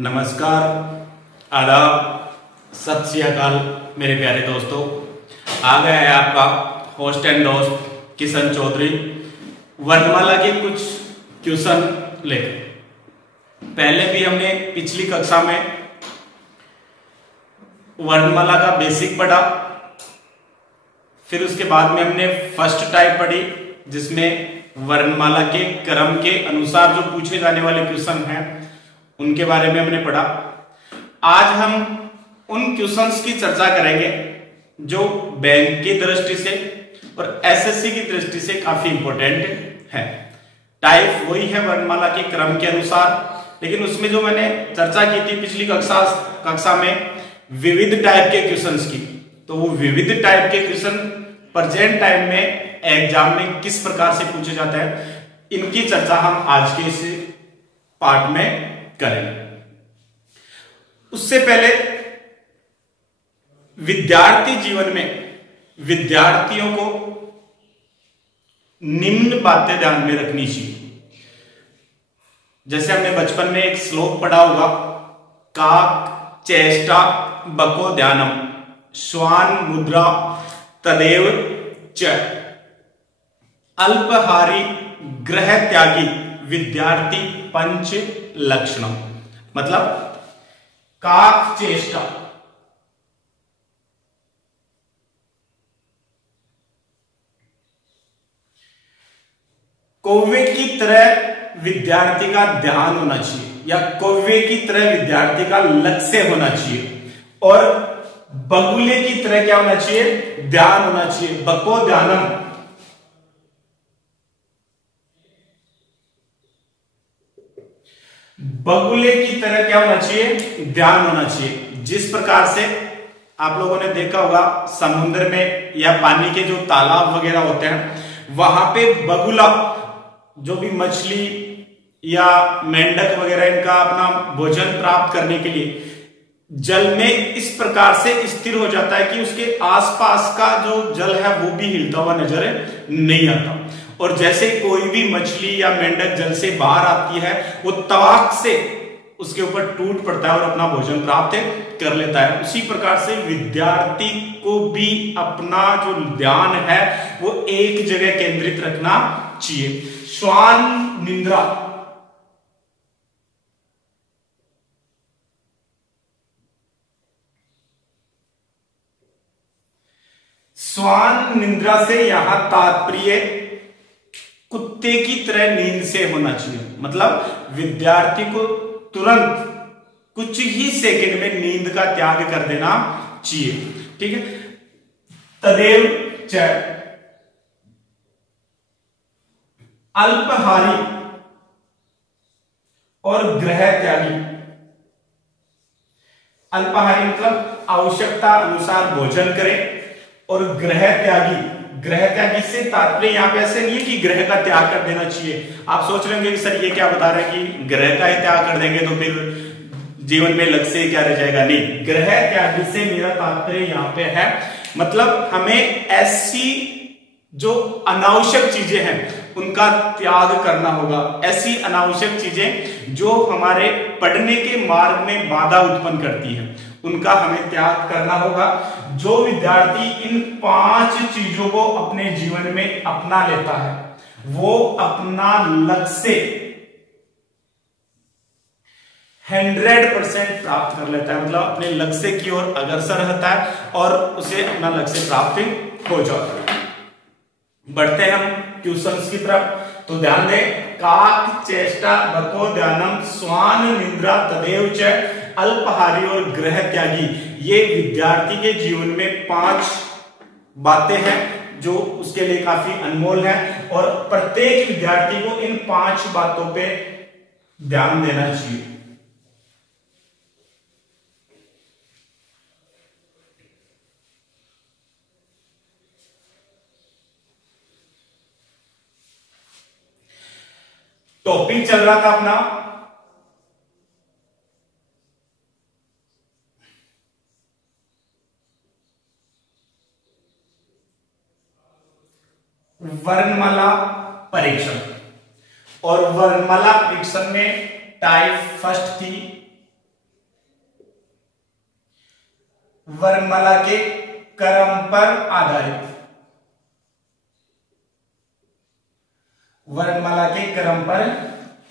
नमस्कार, आदाब, सत श्री अकाल मेरे प्यारे दोस्तों। आ गया है आपका होस्ट एंड दोस्त किशन चौधरी वर्णमाला के कुछ क्वेश्चन लेकर। पहले भी हमने पिछली कक्षा में वर्णमाला का बेसिक पढ़ा, फिर उसके बाद में हमने फर्स्ट टाइप पढ़ी जिसमें वर्णमाला के क्रम के अनुसार जो पूछे जाने वाले क्वेश्चन हैं उनके बारे में हमने पढ़ा। आज हम उन क्वेश्चंस की चर्चा करेंगे जो बैंक की दृष्टि से और एसएससी की दृष्टि से काफी इंपॉर्टेंट है। टाइप वही है वर्णमाला के क्रम के अनुसार, लेकिन उसमें जो मैंने चर्चा की थी पिछली कक्षा में विविध टाइप के क्वेश्चंस की, तो वो विविध टाइप के क्वेश्चन प्रेजेंट टाइम में एग्जाम में किस प्रकार से पूछे जाते हैं, इनकी चर्चा हम आज के इस पार्ट में करेंगे। उससे पहले विद्यार्थी जीवन में विद्यार्थियों को निम्न बातें ध्यान में रखनी चाहिए। जैसे हमने बचपन में एक श्लोक पढ़ा होगा, काक चेष्टा बको ध्यानम श्वान मुद्रा तदेव च। अल्पहारी ग्रह त्यागी विद्यार्थी पंच लक्षणम। मतलब काक चेष्टा कौवे की तरह विद्यार्थी का ध्यान होना चाहिए, या कौवे की तरह विद्यार्थी का लक्ष्य होना चाहिए, और बगुले की तरह क्या होना चाहिए, ध्यान होना चाहिए। बको ध्यानम, बगुले की तरह क्या होना चाहिए, ध्यान होना चाहिए। जिस प्रकार से आप लोगों ने देखा होगा समुद्र में या पानी के जो तालाब वगैरह होते हैं वहां पे बगुला जो भी मछली या मेंढक वगैरह इनका अपना भोजन प्राप्त करने के लिए जल में इस प्रकार से स्थिर हो जाता है कि उसके आसपास का जो जल है वो भी हिलता हुआ नजर नहीं आता। और जैसे कोई भी मछली या मेंढक जल से बाहर आती है वो तवाक से उसके ऊपर टूट पड़ता है और अपना भोजन प्राप्त कर लेता है। उसी प्रकार से विद्यार्थी को भी अपना जो ध्यान है वो एक जगह केंद्रित रखना चाहिए। श्वान निद्रा, श्वान निद्रा से यहां तात्पर्य कुत्ते की तरह नींद से होना चाहिए। मतलब विद्यार्थी को तुरंत कुछ ही सेकंड में नींद का त्याग कर देना चाहिए। ठीक है। तदेव च अल्पहारी और ग्रह त्यागी। अल्पाहारी मतलब आवश्यकता अनुसार भोजन करे, और ग्रह त्यागी, ग्रह त्यागी से तात्पर्य यहां पे ऐसे नहीं है कि ग्रह का त्याग कर देना चाहिए। आप सोच रहे होंगे कि सर ये क्या बता रहे हैं कि ग्रह का ही त्याग कर देंगे तो फिर जीवन में लक्ष्य क्या रह जाएगा। नहीं, ग्रह त्यागी से मेरा तात्पर्य यहां पे है मतलब हमें ऐसी जो अनावश्यक चीजें हैं उनका त्याग करना होगा। ऐसी अनावश्यक चीजें जो हमारे पढ़ने के मार्ग में बाधा उत्पन्न करती है उनका हमें त्याग करना होगा। जो विद्यार्थी इन 5 चीजों को अपने जीवन में अपना लेता है वो अपना लक्ष्य 100% प्राप्त कर लेता है। मतलब अपने लक्ष्य की ओर अग्रसर रहता है और उसे अपना लक्ष्य प्राप्त हो जाता है। बढ़ते हैं हम क्वेश्चंस की तरफ, तो ध्यान दें। काक चेष्टा बको ध्यानम श्वान निद्रा तदेव च अल्पहारी और ग्रह त्यागी, ये विद्यार्थी के जीवन में 5 बातें हैं जो उसके लिए काफी अनमोल है, और प्रत्येक विद्यार्थी को इन 5 बातों पे ध्यान देना चाहिए। टॉपिक चल रहा था अपना वर्णमाला परीक्षण, और वर्णमाला परीक्षण में टाइप फर्स्ट थी वर्णमाला के क्रम पर आधारित, वर्णमाला के क्रम पर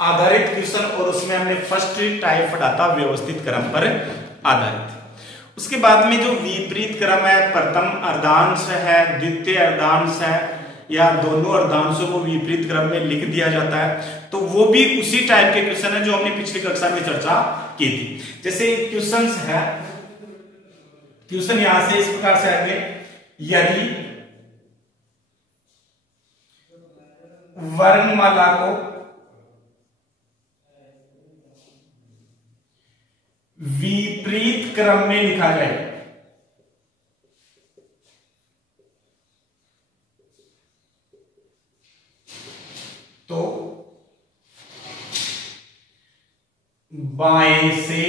आधारित क्वेश्चन, और उसमें हमने फर्स्ट टाइप पढ़ा था व्यवस्थित क्रम पर आधारित। उसके बाद में जो विपरीत क्रम है, प्रथम अर्धांश है, द्वितीय अर्धांश है, या दोनों अर्धांशों को विपरीत क्रम में लिख दिया जाता है, तो वो भी उसी टाइप के क्वेश्चन है जो हमने पिछली कक्षा में चर्चा की थी। जैसे क्वेश्चंस है, क्वेश्चन यहां से इस प्रकार से आएंगे, यदि वर्णमाला को विपरीत क्रम में लिखा जाए तो बाएं से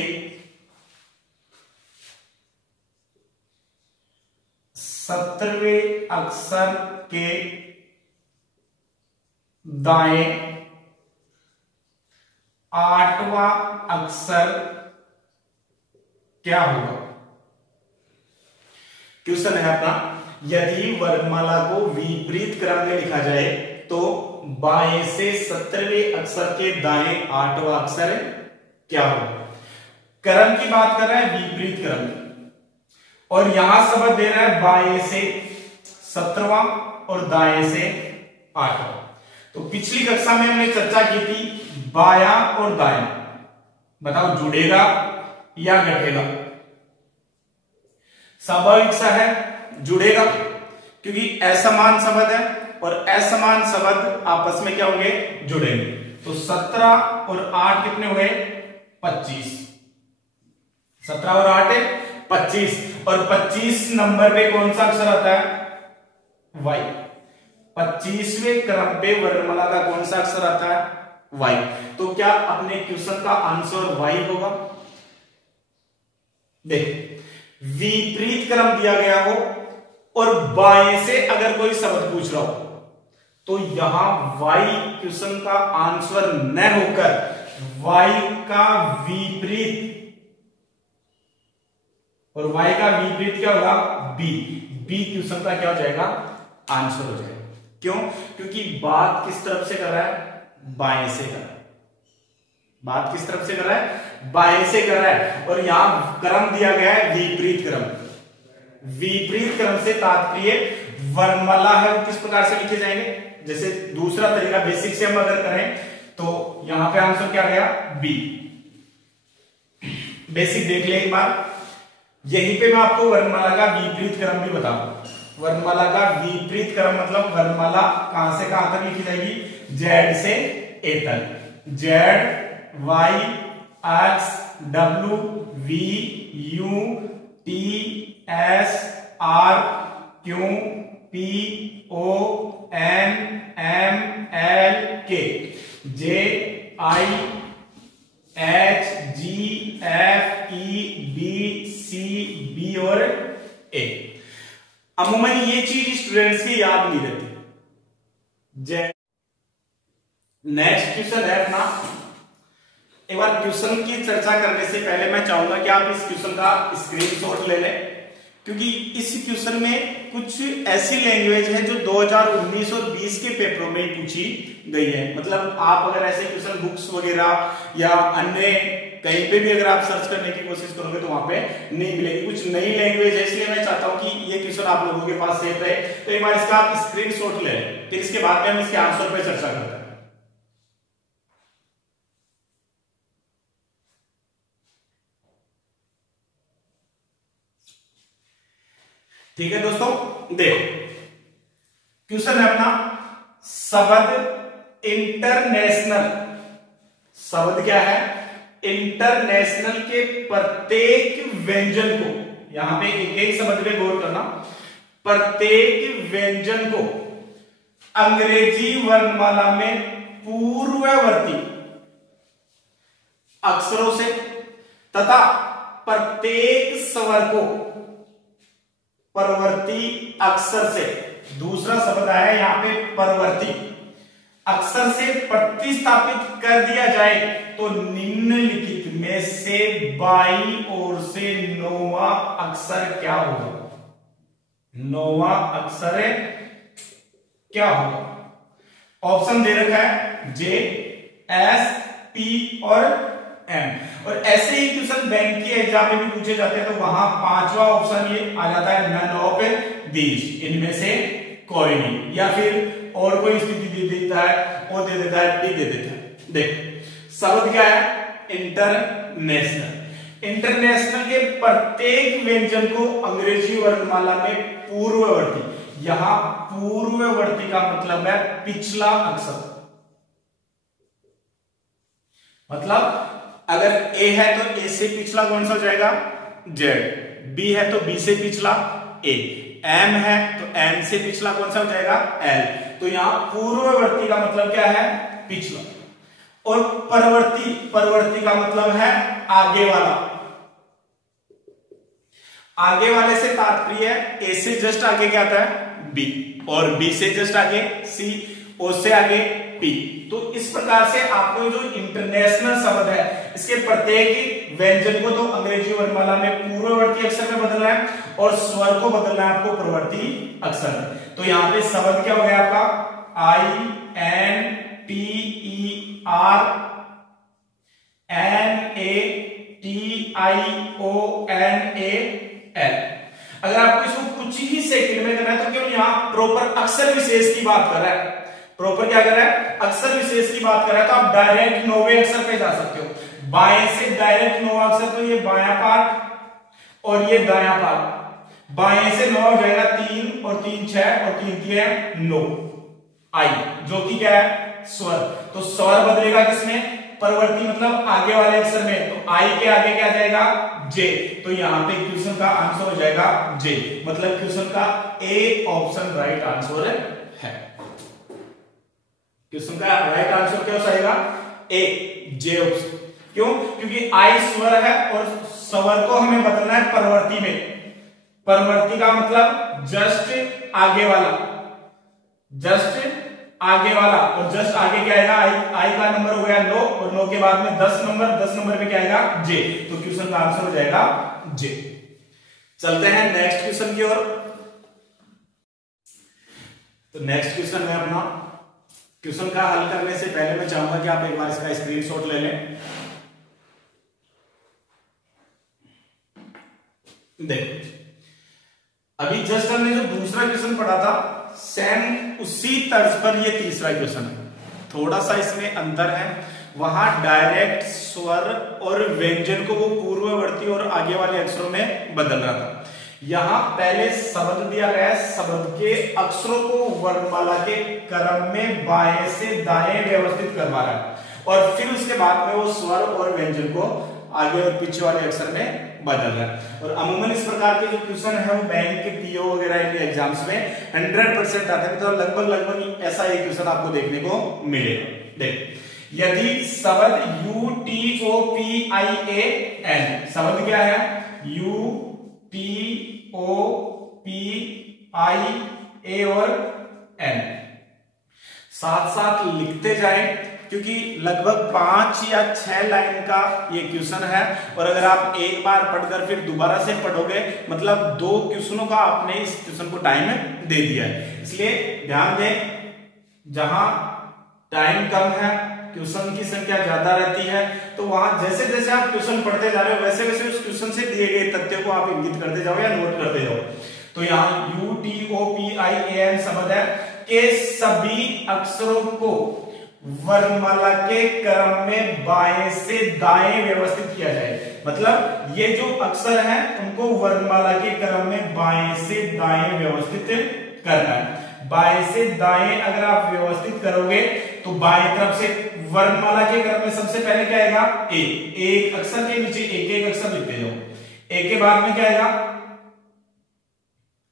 सत्रहवें अक्षर के दाएं आठवां अक्षर क्या होगा। क्वेश्चन है अपना, यदि वर्णमाला को विपरीत क्रम में लिखा जाए तो बाएं से 17वें अक्षर के दाएं आठवां अक्षर क्या होगा। क्रम की बात कर रहा है, विपरीत क्रम, और यहां शब्द दे रहा है बाएं से 17वां और दाएं से 8वां। तो पिछली कक्षा में हमने चर्चा की थी बायां और दायां, बताओ जुड़ेगा या घटेगा। स्वाभाविक सा है जुड़ेगा, क्योंकि असमान शब्द है और असमान शब्द आपस में क्या होंगे, जुड़ेंगे। तो 17 और 8 कितने हुए, 25। 17 और 8 25, और 25 नंबर पे कौन सा अक्षर आता है, वाई। 25वें क्रम पे वर्णमाला का कौन सा अक्षर आता है, वाई। तो क्या अपने क्वेश्चन का आंसर वाई होगा। देख, विपरीत क्रम दिया गया हो और बाएं से अगर कोई शब्द पूछ रहा हो तो यहां वाई क्वेश्चन का आंसर न होकर वाई का विपरीत, और वाई का विपरीत क्या होगा, बी। बी क्वेश्चन का क्या हो जाएगा, आंसर हो जाएगा। क्यों, क्योंकि बात किस तरफ से कर रहा है, बाएं से कर रहा है। बात किस तरफ से कर रहा है, बाएं से कर रहा है, और यहां क्रम दिया गया है विपरीत क्रम। विपरीत क्रम से तात्पर्य वर्णमाला है वो किस प्रकार से लिखे जाएंगे। जैसे दूसरा तरीका बेसिक से हम अगर करें तो यहां पे आंसर क्या गया, बी। बेसिक देख ले एक बार, यहीं पे मैं आपको वर्णमाला का विपरीत क्रम भी बताऊं। वर्णमाला का विपरीत क्रम मतलब वर्णमाला कहां से कहां तक लिखी जाएगी, जेड से ए तक। Z, Y, X, W, V, U, T, S, R, Q, P, O, N, M, L, K, J, I, H, G, F, E, B, C, B और ए। अमूमन ये चीज स्टूडेंट्स की याद नहीं रहती। नेक्स्ट क्वेश्चन है अपना, एक बार क्वेश्चन की चर्चा करने से पहले मैं चाहूंगा कि आप इस क्वेश्चन का स्क्रीनशॉट ले लें, क्योंकि इस क्वेश्चन में कुछ ऐसी लैंग्वेज है जो 2019 और 20 के पेपरों में पूछी गई है। मतलब आप अगर ऐसे क्वेश्चन बुक्स वगैरह या अन्य कहीं पे भी अगर आप सर्च करने की कोशिश करोगे तो वहां पे नहीं मिलेगी। कुछ नई लैंग्वेज है, इसलिए मैं चाहता हूं कि ये क्वेश्चन आप लोगों के पास सेफ रहे। तो एक बार इसका आप स्क्रीनशॉट ले, फिर इसके बाद में हम इसके आंसर पे चर्चा करते हैं। ठीक है दोस्तों, देखो क्वेश्चन है अपना, शब्द इंटरनेशनल। शब्द क्या है, इंटरनेशनल के प्रत्येक व्यंजन को, यहां पे एक एक शब्द पे गौर करना, प्रत्येक व्यंजन को अंग्रेजी वर्णमाला में पूर्ववर्ती अक्षरों से तथा प्रत्येक स्वर को परवर्ती अक्षर से, दूसरा शब्द आया यहां पे परवर्ती अक्षर से प्रतिस्थापित कर दिया जाए तो निम्नलिखित में में से बाई ओर से नौवां अक्षर क्या होगा? नौवां अक्षर क्या होगा? ऑप्शन दे रखा है जे, एस, पी और एम। और ऐसे ही क्वेश्चन बैंक के एग्जाम में भी पूछे जाते हैं, तो वहां पांचवा ऑप्शन ये आ जाता है, नन ऑफ दीज, इनमें से कोई नहीं। या फिर और कोई स्थिति दे देता है, वो दे देता है, डी दे देता है। देखो शब्द क्या है? इंटरनेशनल। इंटरनेशनल के प्रत्येक व्यंजन को अंग्रेजी वर्णमाला में पूर्ववर्ती, यहां पूर्ववर्ती का मतलब है पिछला अक्षर। मतलब अगर ए है तो ए से पिछला कौन सा हो जाएगा? जेड। बी है तो बी से पिछला ए। एम है तो एम से पिछला कौन सा हो जाएगा? एल। तो यहां पूर्ववर्ती का मतलब क्या है? पिछला। और परवर्ती, परवर्ती का मतलब है आगे वाला। आगे वाले से तात्पर्य है ए से जस्ट आगे क्या आता है? बी, और बी से जस्ट आगे सी, ओ से आगे पी। तो इस प्रकार से आपको जो इंटरनेशनल शब्द है, इसके प्रत्येक व्यंजन को तो अंग्रेजी वर्णमाला में पूर्ववर्ती अक्षर में बदलना है और स्वर को बदलना है आपको प्रवर्ती अक्षर में। तो यहां पे शब्द क्या हो गया आपका? I N T E R N A T I O N A L. अगर आपको इसको कुछ ही सेकंड में करना है तो केवल यहां प्रॉपर अक्षर विशेष की बात कर रहा है। प्रॉपर क्या कर रहा है? अक्षर विशेष की बात कर रहा है। तो आप डायरेक्ट नौवे अक्षर पे जा सकते हो। बाएं से डायरेक्ट नौवा अक्षर, तो ये बायां पार्ट और ये दायां पार्ट। बाएं से 9 हो जाएगा 3 और 3 6 और 3 3 9 आई, जो कि क्या है? स्वर। तो स्वर बदलेगा किसमें? परवर्ती मतलब आगे वाले अक्षर में। तो आई के आगे क्या जाएगा? जे। तो यहां पे क्वेश्चन का आंसर हो जाएगा जे। मतलब क्वेश्चन का ए ऑप्शन राइट आंसर है। क्वेश्चन का राइट आंसर क्या हो जाएगा? ए, जे ऑप्शन। क्यों? क्योंकि आई स्वर है और स्वर को हमें बदलना है परवर्ती में। परवर्ती का मतलब जस्ट आगे वाला, जस्ट आगे वाला। और जस्ट आगे क्या आएगा? आई का नंबर हो गया 9 और 9 के बाद में 10 नंबर, 10 नंबर में क्या आएगा? जे। तो क्वेश्चन का आंसर हो जाएगा जे। चलते हैं नेक्स्ट क्वेश्चन की ओर। तो नेक्स्ट क्वेश्चन है अपना। क्वेश्चन का हल करने से पहले मैं चाहूंगा कि आप एक बार इसका स्क्रीनशॉट ले लें। देखो अभी जस्ट हमने जो दूसरा क्वेश्चन पढ़ा था, सेम उसी तर्ज पर ये तीसरा क्वेश्चन है। थोड़ा सा इसमें अंतर है। वहां डायरेक्ट स्वर और व्यंजन को वो पूर्ववर्ती और आगे वाले अक्षरों में बदल रहा था। यहां पहले शब्द दिया गया है, शब्द के अक्षरों को वर्णमाला के क्रम में बाएं से दाएं व्यवस्थित करवा रहा है और फिर उसके बाद में वो स्वर और व्यंजन को आगे और पीछे वाले अक्षर में बदल रहा है। और अमूमन इस प्रकार के जो क्वेश्चन है वो बैंक के पीओ वगैरह के एग्जाम्स में 100% आते हैं। तो लगभग ऐसा एक क्वेश्चन आपको देखने को मिलेगा। देख, यदि शब्द U T O P I A N, शब्द क्या है? U T O P I A और एन, साथ साथ लिखते जाएं क्योंकि लगभग 5 या 6 लाइन का ये क्वेश्चन है। और अगर आप एक बार पढ़कर फिर दोबारा से पढ़ोगे, मतलब 2 क्वेश्चनों का आपने इस क्वेश्चन को टाइम दे दिया है। इसलिए ध्यान दें, जहां टाइम कम है, क्वेश्चन की संख्या ज्यादा रहती है, तो वहां जैसे जैसे आप क्वेश्चन पढ़ते जा रहे हो वैसे वैसे उस क्वेश्चन से दिए गए तथ्यों को आप इंगित करते जाओ या नोट करते जाओ। तो यहाँ U T O P I A N शब्द है के सभी अक्षरों को वर्णमाला के क्रम में बाएं से दाएं व्यवस्थित किया जाए। मतलब ये जो अक्षर हैं उनको वर्णमाला के क्रम में बाएं से दाएं व्यवस्थित करना है। बाएं से दाएं अगर आप व्यवस्थित करोगे तो बाएं तरफ से वर्णमाला के क्रम में सबसे पहले क्या आएगा? ए। एक अक्षर के नीचे एक एक अक्षर लिखते जाओ। ए के बाद में क्या आएगा?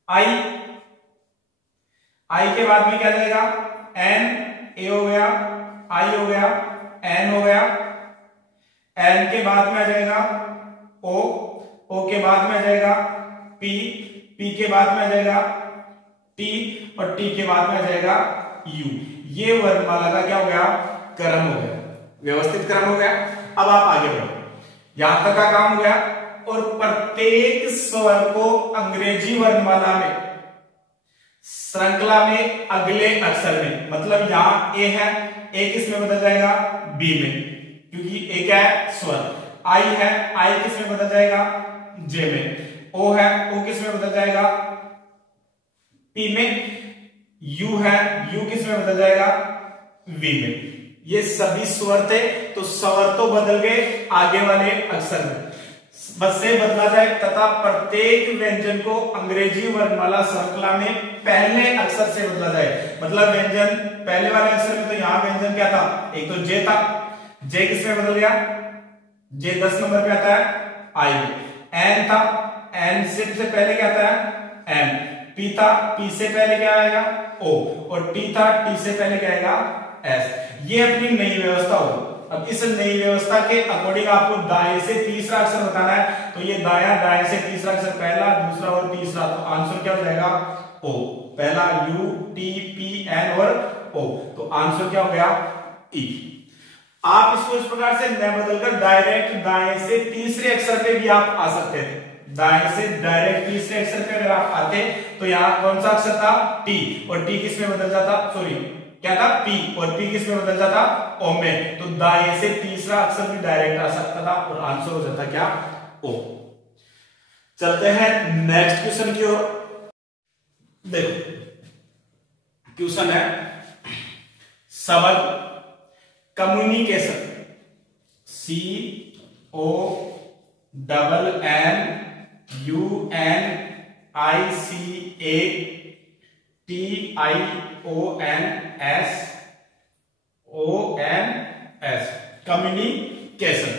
आई। आई के बाद में क्या जाएगा? एन। ए हो गया, आई हो गया, एन हो गया, एन के बाद में आ जाएगा ओ, ओ के बाद में आ जाएगा पी, पी के बाद में आ जाएगा टी और टी के बाद में आ जाएगा यू। ये वर्णमाला का क्या हो गया? क्रम हो गया, व्यवस्थित क्रम हो गया। अब आप आगे बढ़ो। यहां तक का काम हो गया। और प्रत्येक स्वर को अंग्रेजी वर्णमाला में श्रृंखला में अगले अक्षर में, मतलब यहां ए है, ए किस में बदल जाएगा, बी में, क्योंकि ए क्या है, स्वर। आई है, आई किस में बदल जाएगा, जे में। ओ है, ओ किस में बदल जाएगा, पी में। यू है, यू किस में बदल जाएगा, वी में। ये सभी स्वर थे, तो स्वर तो बदल गए, आगे वाले अक्षर में बस से बदला जाए तथा प्रत्येक व्यंजन को अंग्रेजी वर्णमाला श्रृंखला में पहले अक्षर से बदला जाए। मतलब व्यंजन पहले वाले अक्षर में, तो यहां व्यंजन क्या था, एक तो जे था, जे किस में बदल गया, जे 10 नंबर पे आता है आई में। एन था, एन से पहले क्या आता है, एन। पी था, पी से पहले क्या आएगा, ओ। और टी था, टी से पहले क्या आएगा, एस। ये अपनी नई व्यवस्था होगी। अब इस नई व्यवस्था के अकॉर्डिंग आपको दाएं से तीसरा अक्षर बताना है, तो ये दाया, दाएं से तीसरा अक्षर, पहला, दूसरा और तीसरा, तो आंसर क्या हो जाएगा, ओ। पहला यू, टी, पी, एन और ओ, तो आंसर क्या हो गया, ई। आप इसको इस प्रकार से न बदलकर डायरेक्ट दाएं से तीसरे अक्षर पे भी आप आ सकते थे। दाएं से डायरेक्ट तीसरे अक्षर पे अगर आप आते तो यहां कौन सा अक्षर था, टी, और टी किस में बदल जाता, सॉरी क्या था, पी, और पी किस में बदल जाता, ओ में। तो दाएं से तीसरा अक्षर भी डायरेक्ट आ सकता था और आंसर हो जाता क्या, ओ। चलते हैं नेक्स्ट क्वेश्चन की ओर। देखो क्वेश्चन है शब्द communication, C O double N U N I C A T I O N S O N S, communication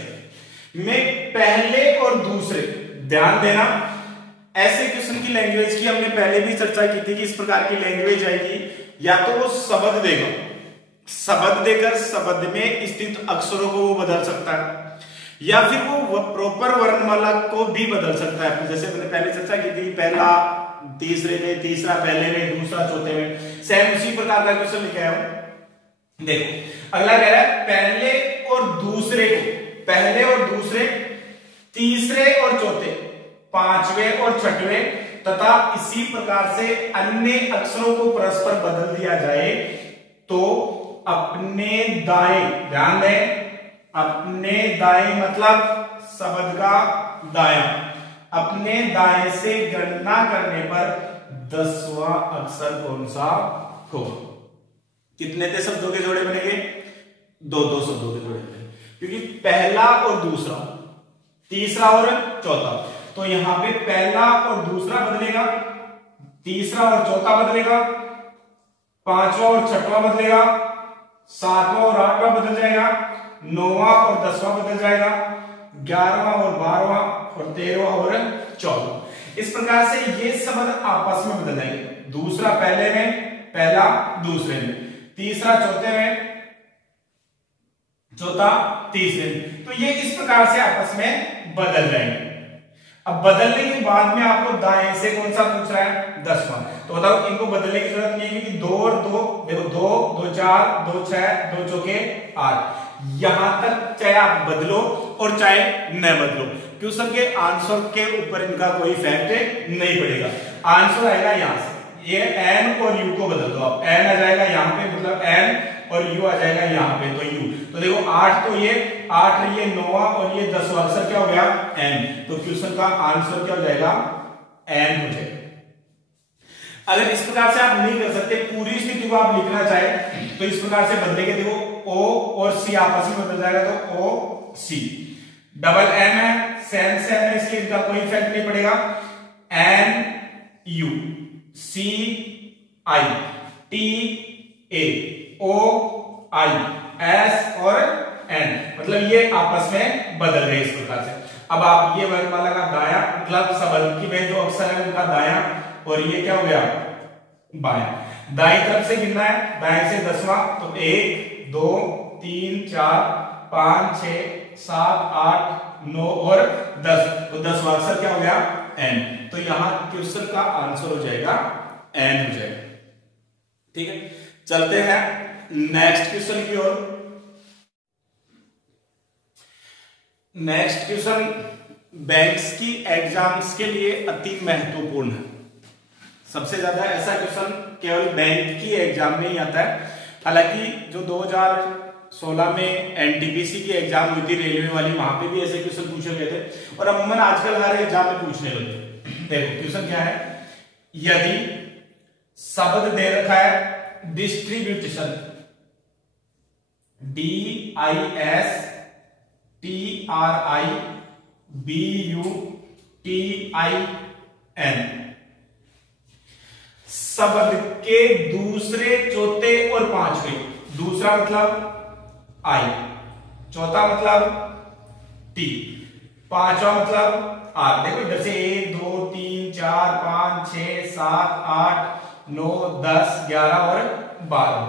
में पहले और दूसरे, ध्यान देना ऐसे क्वेश्चन की लैंग्वेज की हमने पहले भी चर्चा की थी कि इस प्रकार की लैंग्वेज आएगी, या तो वो शब्द देगा, शब्द देकर शब्द में स्थित अक्षरों को वो बदल सकता है, या फिर वो प्रॉपर वर्णमाला को भी बदल सकता है। जैसे मैंने पहले चर्चा की थी, पहला तीसरे में, तीसरा पहले में, दूसरा चौथे में, सेम उसी प्रकार का क्वेश्चन लिखा है। देखो अगला कह रहा है पहले और दूसरे को, पहले और दूसरे, तीसरे और चौथे, पांचवें और छठवें तथा इसी प्रकार से अन्य अक्षरों को परस्पर बदल दिया जाए तो अपने दाएं, ध्यान दें, अपने दाएं मतलब शब्द का दायां, अपने दाएं से गणना करने पर 10वां अक्षर कौन सा होगा। कितने थे शब्दों के जोड़े बनेंगे, दो दो शब्दों के जोड़े बनेंगे, क्योंकि पहला और दूसरा, तीसरा और चौथा, तो यहां पे पहला और दूसरा बदलेगा, तीसरा और चौथा बदलेगा, पांचवा और छठवां बदलेगा, सातवां और आठवां बदल जाएगा, नौवां और 10वां बदल जाएगा, 11वां और 12वां और 13वां और 14वां। इस प्रकार से ये शब्द आपस में बदल जाएंगे, दूसरा पहले में, पहला दूसरे में, तीसरा चौथे में, चौथा तीसरे में, तो ये इस प्रकार से आपस में बदल जाएंगे। अब बदलने के बाद में आपको दाएं से कौन सा पूछ रहा है, 10वां, तो बताओ इनको बदलने की जरूरत नहीं है, क्योंकि 2 और 2, देखो 2, 2 4, 2 6, 2 चौके 8, यहां तक चाहे आप बदलो और चाहे न बदलो, क्वेश्चन के आंसर के ऊपर इनका कोई इफेक्ट नहीं पड़ेगा। आंसर आएगा यहां से, ये एन और यू को बदल दो आप, एन आ जाएगा यहां पे, मतलब एन, और यू आ जाएगा यहां पे, तो यू, तो देखो 8, तो ये 8, ये 9वां और ये 10वां अक्षर क्या हो गया, एन, तो क्वेश्चन का आंसर क्या हो जाएगा, एन हो जाएगा। अगर इस प्रकार से आप नहीं कर सकते, पूरी स्थिति को आप लिखना चाहे तो इस प्रकार से बदलेंगे, देखो ओ और सी आपस में बदल जाएगा, तो ओ सी, डबल एम है, सेन से एम है, इसलिए इनका कोई इफेक्ट नहीं पड़ेगा, N U, C I, T A, O I, S और एन, मतलब ये आपस में बदल रहे इस प्रकार से। अब आप ये वर्णमाला का दाया, मतलब शब्द की में जो अक्षर है उनका दाया, और ये क्या हो गया, बायां। दाईं तरफ से गिनना है, दाएं से 10वां, तो 1 2 3 4 5 6 7 8 9 और 10, तो 10वां अक्षर क्या हो गया, एन, तो यहां क्वेश्चन का आंसर हो जाएगा एन हो जाएगा। ठीक है, चलते हैं नेक्स्ट क्वेश्चन की ओर। नेक्स्ट क्वेश्चन बैंक्स की एग्जाम्स के लिए अति महत्वपूर्ण है। सबसे ज्यादा ऐसा क्वेश्चन केवल बैंक की एग्जाम में ही आता है। हालांकि जो 2016 में एनटीपीसी की एग्जाम हुई थी रेलवे वाली, वहां पे भी ऐसे क्वेश्चन पूछे गए थे और अमूमन आजकल हर एग्जाम में पूछने लगे। देखो क्वेश्चन क्या है, यदि शब्द दे रखा है डिस्ट्रीब्यूशन, DISTRIBUTIN, शब्द के दूसरे, चौथे और पांचवें, दूसरा मतलब I, चौथा मतलब T, पांचवा मतलब R। देखो इधर से 1 2 3 4 5 6 7 8 9 10 11 और 12,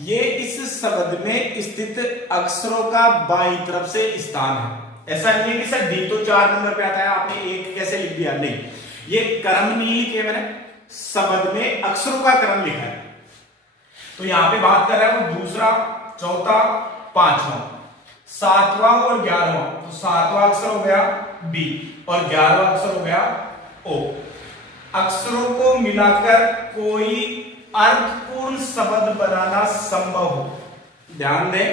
ये इस शब्द में स्थित अक्षरों का बाईं तरफ से स्थान है। ऐसा नहीं है कि सर डी तो 4 नंबर पे आता है, आपने 1 कैसे लिख दिया, नहीं, ये क्रम नहीं लिखे मैंने, शब्द में अक्षरों का क्रम लिखा है। तो यहां पे बात कर रहा है वो दूसरा, चौथा, पांचवा, सातवां और 11वां। तो सातवां अक्षर हो गया बी और 11वां अक्षर हो गया ओ। अक्षरों को मिलाकर कोई अर्थपूर्ण शब्द बनाना संभव हो। ध्यान दें,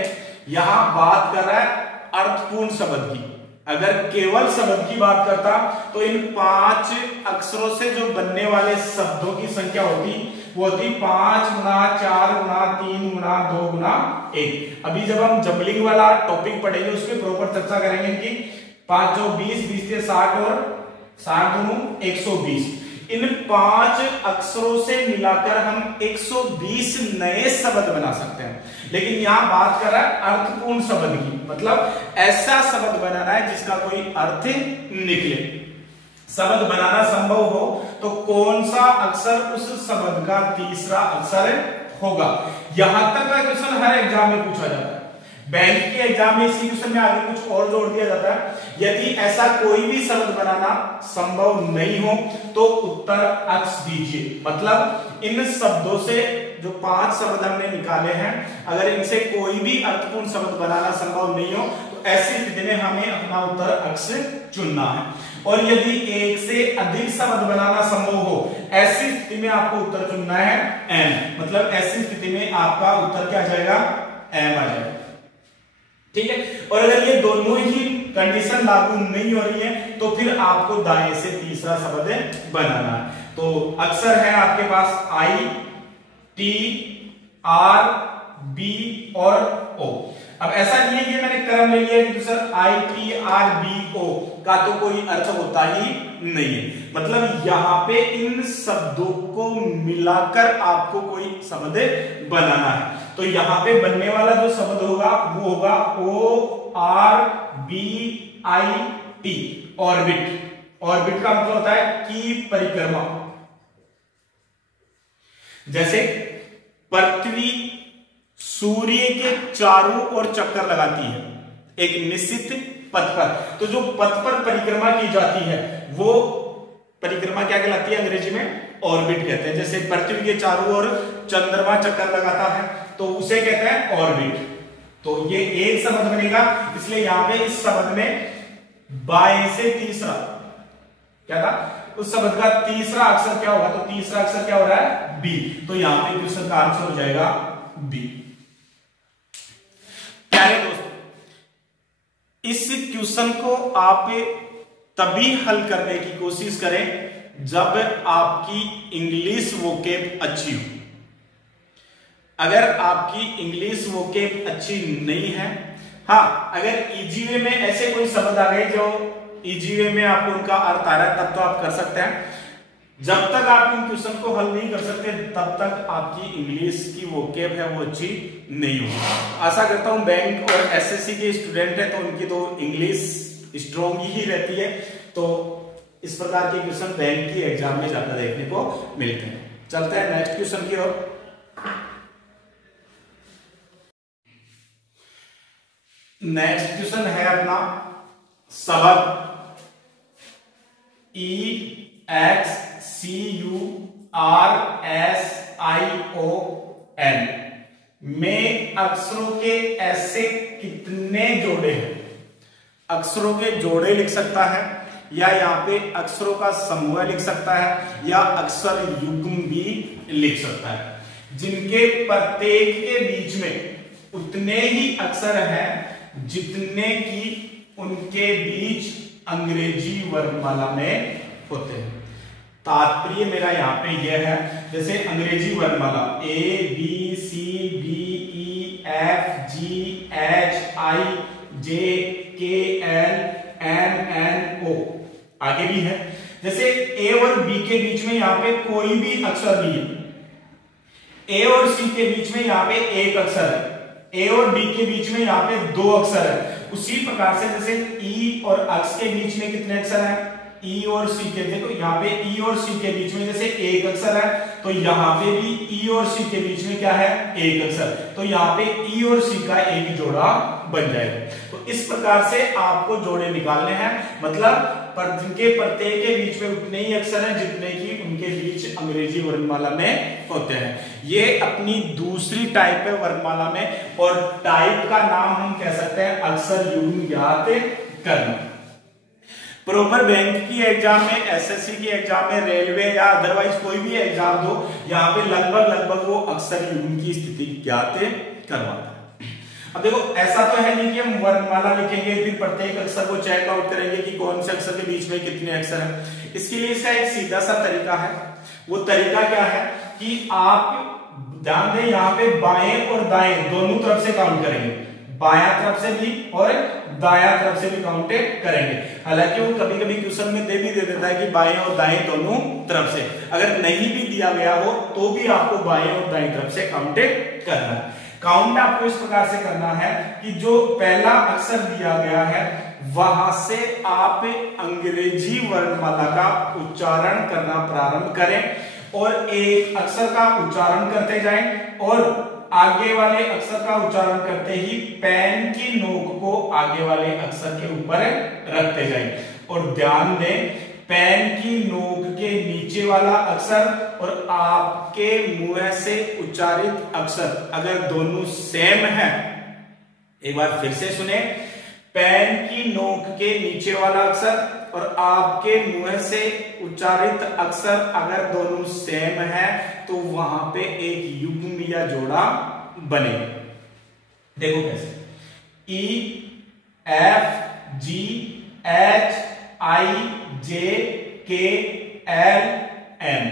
यहां बात कर रहा है अर्थपूर्ण शब्द की। अगर केवल शब्द की बात करता तो इन 5 अक्षरों से जो बनने वाले शब्दों की संख्या होती वो होती 5 गुना 4 गुना 3 गुना 2 गुना 1। अभी जब हम जबलिंग वाला टॉपिक पढ़ेंगे उसमें प्रॉपर चर्चा करेंगे कि 5 जो 20, 20 के 60 और 60 दोनों 120। इन 5 अक्षरों से मिलाकर हम 120 नए शब्द बना सकते हैं। लेकिन यहां बात कर रहा है अर्थपूर्ण शब्द की, मतलब ऐसा शब्द बनाना है जिसका कोई अर्थ निकले। शब्द बनाना संभव हो तो कौन सा अक्षर उस शब्द का तीसरा अक्षर होगा। यहां तक का क्वेश्चन हर एग्जाम में पूछा जाता है। बैंक के एग्जाम में इसी क्वेश्चन में आगे कुछ और जोड़ दिया जाता है, यदि ऐसा कोई भी शब्द बनाना संभव नहीं हो तो उत्तर अक्ष दीजिए। मतलब इन शब्दों से जो 5 शब्द हमने निकाले हैं, अगर इनसे कोई भी अर्थपूर्ण शब्द बनाना संभव नहीं हो तो ऐसी स्थिति में हमें अपना उत्तर अक्ष चुनना है। और यदि एक से अधिक शब्द बनाना संभव हो, ऐसी स्थिति में आपको उत्तर चुनना है एम। मतलब ऐसी स्थिति में आपका उत्तर क्या आ जाएगा, एम आ जाएगा। ठीक है। और अगर ये दोनों ही कंडीशन लागू नहीं हो रही है तो फिर आपको दाएं से तीसरा शब्द बनाना है। तो अक्षर है आपके पास I, T, R, B और O। अब ऐसा नहीं है कि मैंने क्रम ले लिया कि sir I, T, R, B, O का तो कोई अर्थ होता ही नहीं है। मतलब यहां पे इन शब्दों को मिलाकर आपको कोई शब्द बनाना है। तो यहां पे बनने वाला जो शब्द होगा वो होगा ORBIT, ऑर्बिट। ऑर्बिट का मतलब होता है कि परिक्रमा। जैसे पृथ्वी सूर्य के चारों ओर चक्कर लगाती है एक निश्चित पथ पर, तो जो पथ पर परिक्रमा की जाती है वो परिक्रमा क्या कहलाती है, अंग्रेजी में ऑर्बिट कहते हैं। जैसे पृथ्वी के चारों ओर चंद्रमा चक्कर लगाता है तो उसे कहते हैं ऑर्बिट। तो ये एक शब्द बनेगा, इसलिए यहां पे इस शब्द में बाएं से तीसरा क्या था, उस शब्द का तीसरा अक्षर क्या होगा, तो तीसरा अक्षर क्या हो रहा है, बी। तो यहां पे क्वेश्चन का आंसर हो जाएगा बी। प्यारे दोस्तों, इस क्वेश्चन को आप तभी हल करने की कोशिश करें जब आपकी इंग्लिश वोकेब अच्छी हो। अगर आपकी इंग्लिश वोकेब अच्छी नहीं है, हाँ, अगर इजी वे में ऐसे कोई शब्द आ गए जो इजी वे में आपको उनका अर्थ आ रहा है तब तो आप कर सकते हैं। जब तक आप इन क्वेश्चन को हल नहीं कर सकते तब तक आपकी इंग्लिश की वोकेब है वो अच्छी नहीं होगी। आशा करता हूं बैंक और एसएससी के स्टूडेंट है तो उनकी तो इंग्लिश स्ट्रॉन्ग ही रहती है, तो इस प्रकार के क्वेश्चन बैंक की एग्जाम में ज्यादा देखने को मिलते हैं। चलते हैं नेक्स्ट क्वेश्चन की ओर। नेक्स्ट क्वेश्चन है अपना शब्द EXCURSION में अक्षरों के ऐसे कितने जोड़े हैं। अक्षरों के जोड़े लिख सकता है, या यहाँ पे अक्षरों का समूह लिख सकता है, या अक्षर युग्म भी लिख सकता है, जिनके प्रत्येक के बीच में उतने ही अक्षर हैं जितने की उनके बीच अंग्रेजी वर्णमाला में होते हैं। तात्पर्य मेरा यहाँ पे यह है, जैसे अंग्रेजी वर्णमाला ABCDEFGHIJKLMNO आगे भी है। जैसे ए और बी के बीच में यहाँ पे कोई भी अक्षर नहीं है, ए और सी के बीच में यहाँ पे एक अक्षर है, ए और डी के बीच में यहाँ पे दो अक्षर है। उसी प्रकार से जैसे ई और अक्ष के बीच में कितने अक्षर हैं, ई और सी के, देखो यहाँ पे ई और सी के बीच में जैसे एक अक्षर है, तो यहाँ पे भी ई और सी के बीच में क्या है, एक अक्षर, तो यहाँ पे ई और सी का एक जोड़ा बन जाएगा। तो इस प्रकार से आपको जोड़े निकालने हैं, मतलब जिनके प्रत्येक के बीच में उतने ही अक्षर हैं जितने की उनके बीच अंग्रेजी वर्णमाला में होते हैं। ये अपनी दूसरी टाइप है वर्णमाला में, और टाइप का नाम हम कह सकते हैं अक्षर युग्म ज्ञात करना। प्रॉपर बैंक की एग्जाम में, एसएससी की एग्जाम में, रेलवे या अदरवाइज कोई भी एग्जाम दो, यहाँ पे लगभग वो अक्षर युग्म की स्थिति ज्ञात करवाता है। अब देखो ऐसा तो है नहीं कि हम वर्णमाला लिखेंगे फिर प्रत्येक अक्षर को चेक आउट करेंगे कि कौन से अक्षर के बीच में कितने अक्षर हैं। इसके लिए इसका एक सीधा सा तरीका है। वो तरीका क्या है कि आप ध्यान दें, यहाँ पे बाएं और दाएं दोनों तरफ से काउंट करेंगे, बायां तरफ से भी और दायां तरफ से भी काउंट करेंगे। हालांकि वो कभी कभी क्वेश्चन में दे देता है कि बाएं और दाएं दोनों तरफ से, अगर नहीं भी दिया गया हो तो भी आपको बाएं और दाएं तरफ से काउंट करना है। काउंट आपको इस प्रकार से करना है कि जो पहला अक्षर दिया गया है वहां से आप अंग्रेजी वर्णमाला का उच्चारण करना प्रारंभ करें, और एक अक्षर का उच्चारण करते जाएं, और आगे वाले अक्षर का उच्चारण करते ही पेन की नोक को आगे वाले अक्षर के ऊपर रखते जाएं। और ध्यान दें, पेन की नोक के नीचे वाला अक्षर और आपके मुंह से उच्चारित अक्षर अगर दोनों सेम है, एक बार फिर से सुने, पेन की नोक के नीचे वाला अक्षर और आपके मुंह से उच्चारित अक्षर अगर दोनों सेम है तो वहां पे एक युग्म या जोड़ा बनेगा। देखो कैसे, ई एफ जी एच आई जे के एल एम,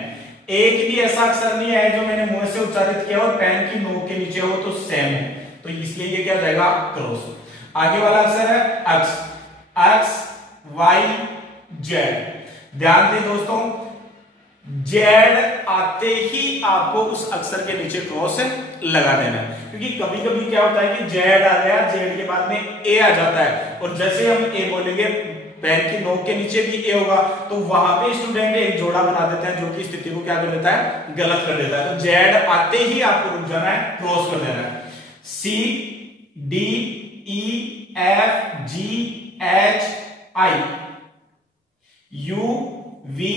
एक भी ऐसा अक्षर नहीं है जो मैंने मुंह से उच्चारित किया और पेन की नोक के नीचे हो तो सेम है, तो इसलिए ये क्या जाएगा, क्रॉस। आगे वाला अक्षर है एक्स, एक्स वाई जेड। ध्यान दें दोस्तों, जेड आते ही आपको उस अक्षर के नीचे क्रॉस लगा देना है, क्योंकि कभी कभी क्या होता है कि जेड आ गया, जेड के बाद में ए आ जाता है, और जैसे हम ए बोलेंगे पेन की नोक के नीचे भी ए होगा, तो वहां पे स्टूडेंट एक जोड़ा बना देते हैं जो कि स्थिति को क्या कर देता है, गलत कर देता है। तो जेड आते ही आपको रुक जाना है, क्रॉस कर देना है। C D E F G H I U V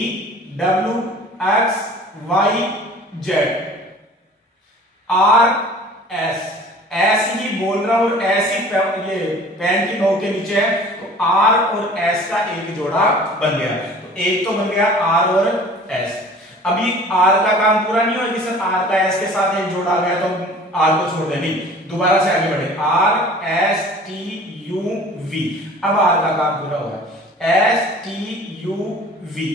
W X Y Z R S, S ही बोल रहा हूं और एस ही ये पेन की नोक के नीचे है, तो आर और एस का एक जोड़ा बन गया, तो एक तो बन गया आर और एस। अभी आर का काम पूरा नहीं हुआ कि सर आर का एस के साथ एक जोड़ा आ गया तो आर को छोड़ दे, नहीं, दोबारा से आगे बढ़े, R S T U V, अब आर का काम पूरा हुआ, S T U V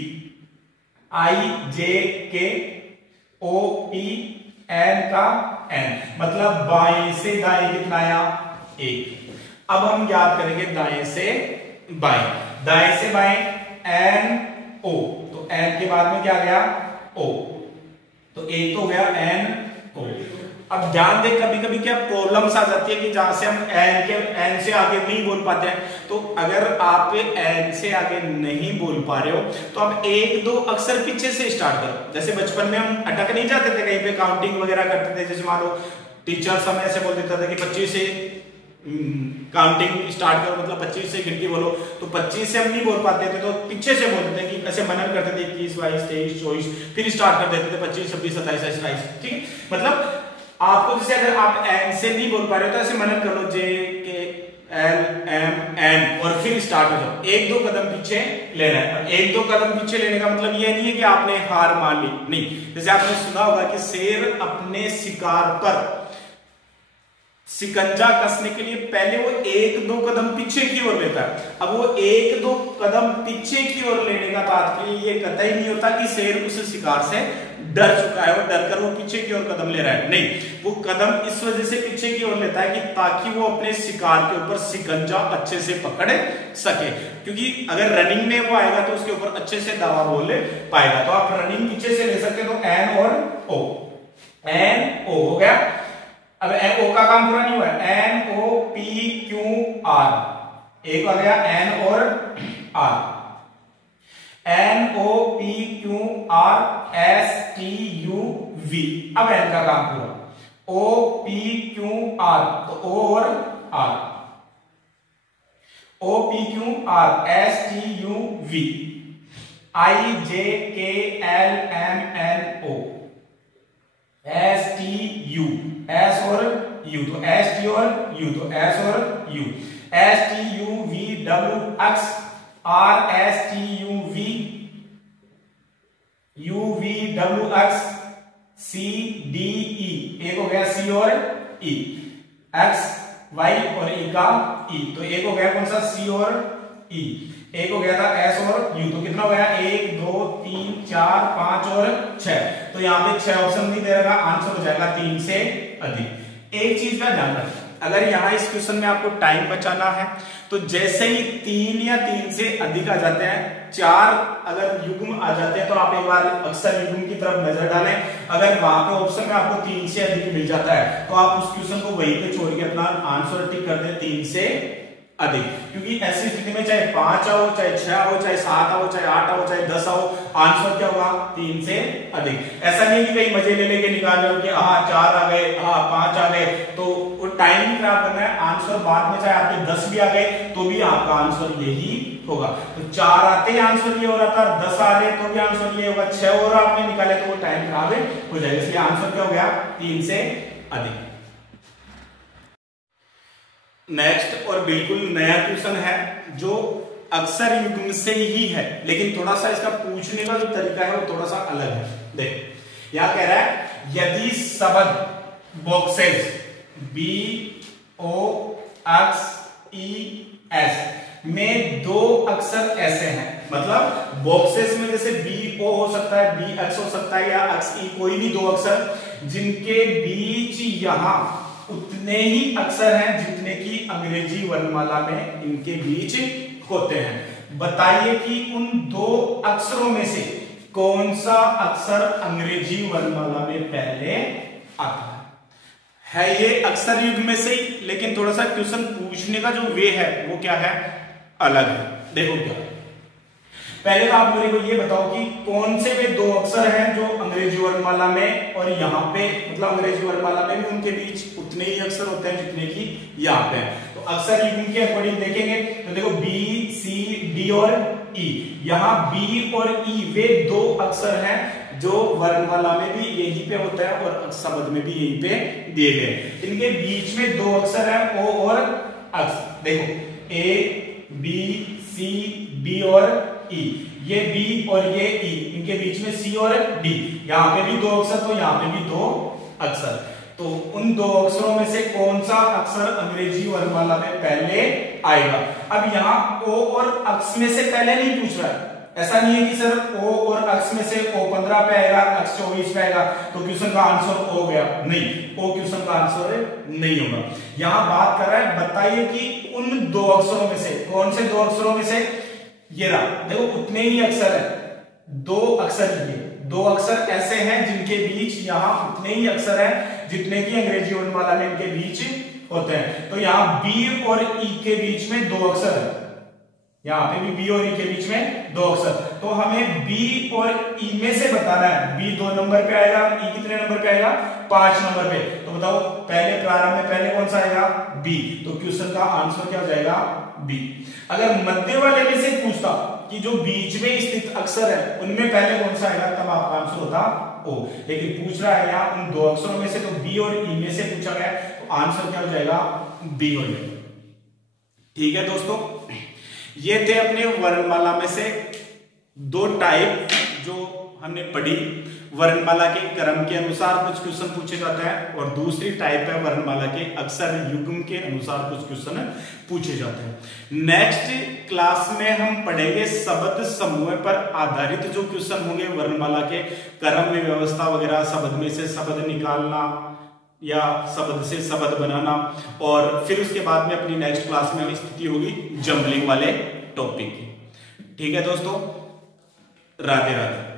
I J K O P N का एन, मतलब बाएं से दाएं कितना आया, एक। अब हम याद करेंगे दाएं से बाएं, दाएं से बाएं एन ओ, तो एन के बाद में क्या गया, ओ, तो एक तो गया एन ओ। अब ध्यान दें, कभी कभी क्या प्रॉब्लम्स आ जाती है कि जहां से हम एन से आगे नहीं बोल पाते हैं, तो अगर आप एन से आगे नहीं बोल पा रहे हो तो आप एक दो अक्षर पीछे से स्टार्ट करो। जैसे बचपन में हम अटक नहीं जाते थे कहीं पे, काउंटिंग वगैरह करते थे, जैसे मान लो टीचर समय ऐसे बोल देता था कि 25 से काउंटिंग स्टार्ट करो, मतलब 25 से गिनती बोलो, तो 25 से हम नहीं बोल पाते थे तो पीछे से बोलते थे कि ऐसे मनन करते थे 21 22 23 24, फिर स्टार्ट कर देते थे 25 26 27 28, ठीक है। मतलब आपको जैसे अगर आप एन से नहीं बोल पा रहे हो तो ऐसे मनन कर लो, जे के एल एम एन, और फिर स्टार्ट हो जाओ, एक दो कदम पीछे लेना है। एक दो कदम पीछे लेने का मतलब ये नहीं है कि आपने हार मान ली, नहीं। जैसे आपने सुना होगा कि शेर अपने शिकार पर शिकंजा कसने के लिए पहले वो एक दो कदम पीछे की ओर लेता है। अब वो एक दो कदम पीछे की ओर लेने का तात्पर्य ये कतई नहीं होता कि शेर उस शिकार से डर चुका है और डर कर वो पीछे की ओर कदम ले रहा है, नहीं। वो कदम इस वजह से पीछे की ओर लेता है कि ताकि वो अपने शिकार के ऊपर शिकंजा अच्छे से पकड़ सके, क्योंकि अगर रनिंग में वो आएगा तो उसके ऊपर अच्छे से दावा बोल पाएगा। तो आप रनिंग पीछे से ले सकते हो, तो एन और ओ, एन ओ हो गया। अब एन ओ का काम पूरा नहीं हुआ है, N O P Q R, एक आ गया एन और R, N O P Q R S T U V. अब एन का काम पूरा, ओ पी क्यू आर, तो ओ और R, O P Q R S T U V, I J K L M N O, S T U, S और U, तो S T और U, तो एस और U, S T U V W X R S T U V, U V W X C D E, एक हो गया सी और ई, x Y और ई का ई, तो एक हो गया कौन सा सी और ई, एक हो गया था एस और यू, तो कितना हो गया 1 2 3 4 5 और 6। तो यहाँ पे 6 ऑप्शन भी दे रहा, आंसर हो जाएगा 3 से अधिक। एक चीज का ध्यान रखें, अगर यहाँ इस क्वेश्चन में आपको टाइम बचाना है तो जैसे ही 3 या 3 से अधिक आ जाते हैं, 4 अगर युग्म आ जाते हैं तो आप एक बार अक्सर युग्म की तरफ नजर डालें। अगर वहां पे ऑप्शन में आपको 3 से अधिक मिल जाता है तो आप उस क्वेश्चन को वहीं पे छोड़ के अपना आंसर टिक कर दें 3 से अधिक, क्योंकि ऐसी स्थिति में चाहे 5 आओ, चाहे 6 आओ, चाहे 7 आओ, चाहे 8 आओ, चाहे 10 आओ, आंसर क्या होगा 3 से अधिक। ऐसा नहीं कि कहीं मजे ले लेके निकाल रहे हो कि हाँ 4 आ गए, हाँ 5 आ गए, तो वो टाइम भी खराब करना है। आंसर बाद में चाहे आपके 10 भी आ गए तो भी आपका आंसर यही होगा। तो 4 आते ही आंसर ये हो रहा था, 10 आ रहे तो भी आंसर ये होगा, 6 और आपने निकाले तो वो टाइम खराब हो जाएगा, इसलिए आंसर क्या हो गया 3 से अधिक। नेक्स्ट और बिल्कुल नया क्वेश्चन है जो अक्सर युग्म से ही है, लेकिन थोड़ा सा इसका पूछने का जो तरीका है वो थोड़ा सा अलग है। देख यहां कह रहा है यदि शब्द boxes B O X E S में 2 अक्षर ऐसे हैं, मतलब बॉक्सेस में जैसे बी ओ हो सकता है, बी एक्स हो सकता है या एक्स ई, कोई भी 2 अक्षर जिनके बीच यहां उतने ही अक्षर हैं जितने की अंग्रेजी वर्णमाला में इनके बीच होते हैं। बताइए कि उन 2 अक्षरों में से कौन सा अक्षर अंग्रेजी वर्णमाला में पहले आता है। ये अक्षर युग में से ही, लेकिन थोड़ा सा क्वेश्चन पूछने का जो वे है वो क्या है, अलग है। देखो क्या, पहले तो आप मेरे को ये बताओ कि कौन से वे 2 अक्षर हैं जो अंग्रेजी वर्णमाला में और यहाँ पे, मतलब अंग्रेजी वर्णमाला में भी उनके बीच उतने ही अक्षर होते हैं जितने की यहाँ पे हैं। तो अक्षर युग्म के अकॉर्डिंग देखेंगे तो देखो बी सी डी और ई, यहाँ बी और ई वे 2 अक्षर हैं जो वर्णमाला में भी यहीं पे होते हैं और शब्द में भी यहीं पे दिए गए। इनके बीच में 2 अक्षर हैं ओ और एक्स। देखो ए बी सी डी और ई, ये बी और ये ई, इनके बीच में सी और डी, यहाँ पे भी 2 अक्षर तो यहाँ पे भी 2 अक्षर। तो उन 2 अक्षरों में से कौन सा अक्षर अंग्रेजी वर्णमाला में पहले आएगा। अब यहाँ ओ और अक्ष में से पहले नहीं पूछ रहा है, ऐसा नहीं है कि सर ओ और अक्ष में से ओ 15 पे आएगा, अक्ष 24 पे आएगा तो क्वेश्चन का आंसर ओ गया, नहीं, ओ क्वेश्चन का आंसर नहीं होगा। यहाँ बात कर रहा है बताइए कि उन 2 अक्षरों में से कौन से 2 अक्षरों में से, ये रहा देखो उतने ही अक्षर है, 2 अक्षर, ये 2 अक्षर ऐसे हैं जिनके बीच यहाँ उतने ही अक्षर हैं जितने की अंग्रेजी वर्णमाला में इनके बीच होते हैं। तो यहाँ बी और ई के बीच में 2 अक्षर है, यहाँ पे भी बी और ई के बीच में 2 अक्षर, तो हमें बी और ई में से बताना है। बी 2 नंबर पे आएगा, ई कितने नंबर पे आएगा 5 नंबर पे, तो बताओ पहले प्रारंभ में पहले कौन सा आएगा बी, तो क्वेश्चन का आंसर क्या हो जाएगा बी। अगर मध्य वाले में से पूछता कि जो बीच में स्थित अक्षर है उनमें पहले कौन सा आएगा तब आपका आंसर होता ओ, लेकिन पूछ रहा है यहाँ उन 2 अक्षरों में से, तो बी और ई में से पूछा गया तो आंसर क्या हो जाएगा बी हो जाएगा। ठीक है दोस्तों, ये थे अपने वर्णमाला में से दो टाइप जो हमने पढ़ी। वर्णमाला के क्रम के अनुसार कुछ क्वेश्चन पूछे जाते हैं और दूसरी टाइप है वर्णमाला के अक्षर युग्म के अनुसार कुछ क्वेश्चन पूछे जाते हैं। नेक्स्ट क्लास में हम पढ़ेंगे शब्द समूह पर आधारित जो क्वेश्चन होंगे, वर्णमाला के क्रम में व्यवस्था वगैरह, शब्द में से शब्द निकालना या शब्द से शब्द बनाना, और फिर उसके बाद में अपनी नेक्स्ट क्लास में स्थिति होगी जंबलिंग वाले टॉपिक की। ठीक है दोस्तों, राधे राधे।